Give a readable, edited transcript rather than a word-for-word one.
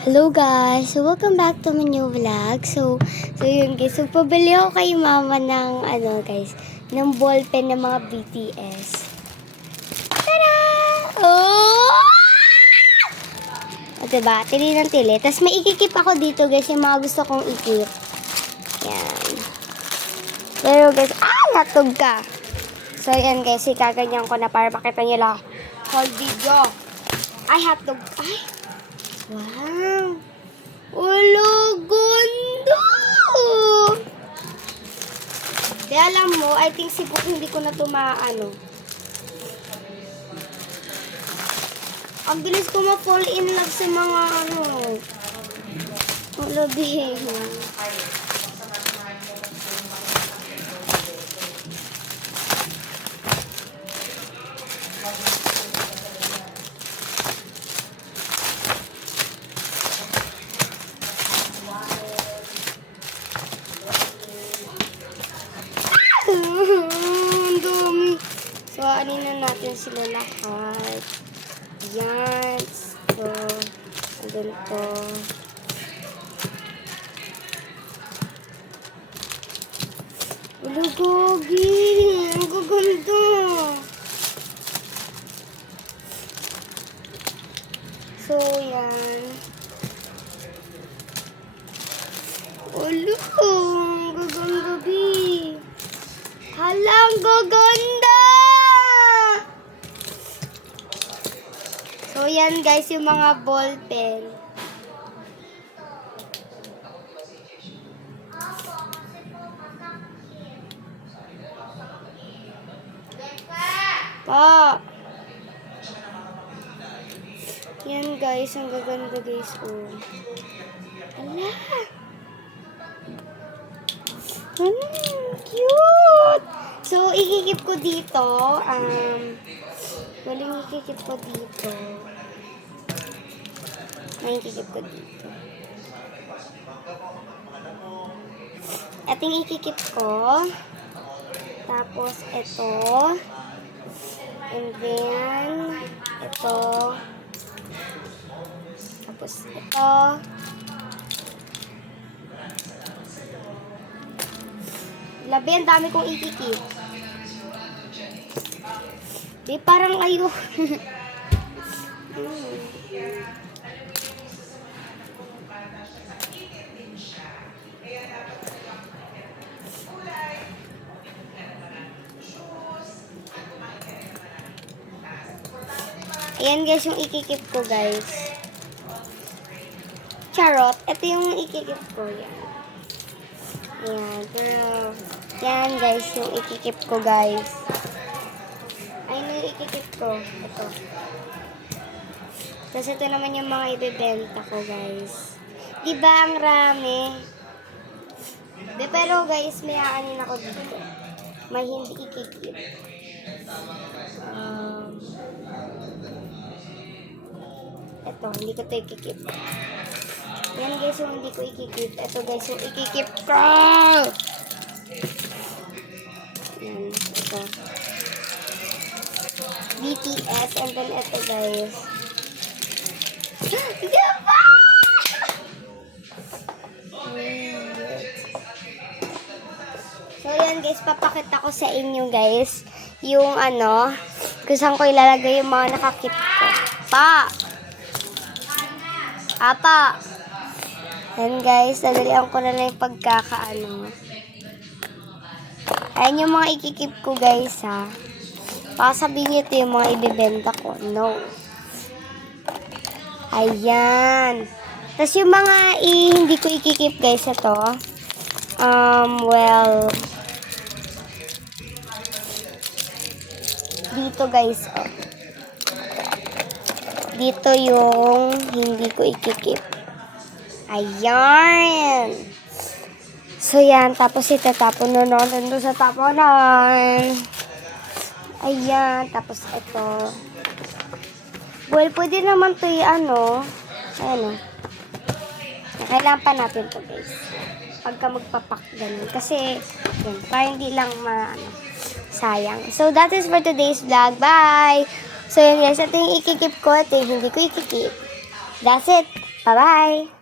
Hello guys! So welcome back to my new vlog. So yun guys, so pabili ako kay mama ng guys, ng ballpen ng mga BTS. Tada! Oh! O diba? Tili ng tili. Tapos may ikikip ako dito guys, yung mga gusto kong ikip. Yan. Pero guys, natog ka! So yan guys, ikaganyan ko na para makita nyo lang. Whole video. Ay, hotdog. Ay! Wow! Ulo, ganda! Di alam mo, I think siguro hindi ko na ito Ang bilis ko ma-fall in love sa mga Ulo, bihin. Ang dumi. So, anin na natin sila lahat. Yan. So, ganito. Ulo, gogi. Ang gaganda. So, yan. Ulo, ang gaganda, bi. Halang gaganda! So, yan guys, yung mga ball pen. Yan guys, ang gaganda guys. Oh. Hala! Cute! So, ikikip ko dito. Walang ikikip ko dito. May ikikip ko dito. Ito yung ikikip ko. Tapos, ito. And then, ito. Tapos, ito. Labi, ang dami kong ikikip. Di, parang ayo. Ayan guys, yung ikikip ko guys. Charot. Ito yung ikikip ko. Yan. Ayan. Pero, yan guys, yung ikikip ko guys. Ayun yung ikikip ko. Ito. Tapos ito naman yung mga ibebenta ko guys. Diba ang rami? De, pero guys, may aanin ako dito. May hindi ikikip. Ito, hindi ko ito ikikip. Yan guys, yung hindi ko ikikip. Ito guys, yung ikikip ko! Yan, ito. BTS, and then ito guys. Diba? So yan guys, papakita ko sa inyo guys, yung kung saan ko ilalagay yung mga nakakip ko. Apa! Yan guys, nadalian ko na lang yung pagkakaano. Ayan yung mga ikikip ko guys ha. Baka sabihin ito yung mga ibibenta ko. No. Ayan. Tapos yung mga hindi ko ikikip guys ito. Well. Dito guys. Oh. Dito yung hindi ko ikikip. Ayan. So, yan. Tapos, itatapon na natin doon sa taponan. Ayan. Tapos, ito. Well, pwede naman ito yung Ayan o. Kailangan pa natin ito, guys. Pagka magpapak ganun. Kasi, yan. Para hindi lang sayang. So, that is for today's vlog. Bye! So, yun guys, ito yung ikikip ko, ito yung hindi ko ikikip. That's it. Bye-bye!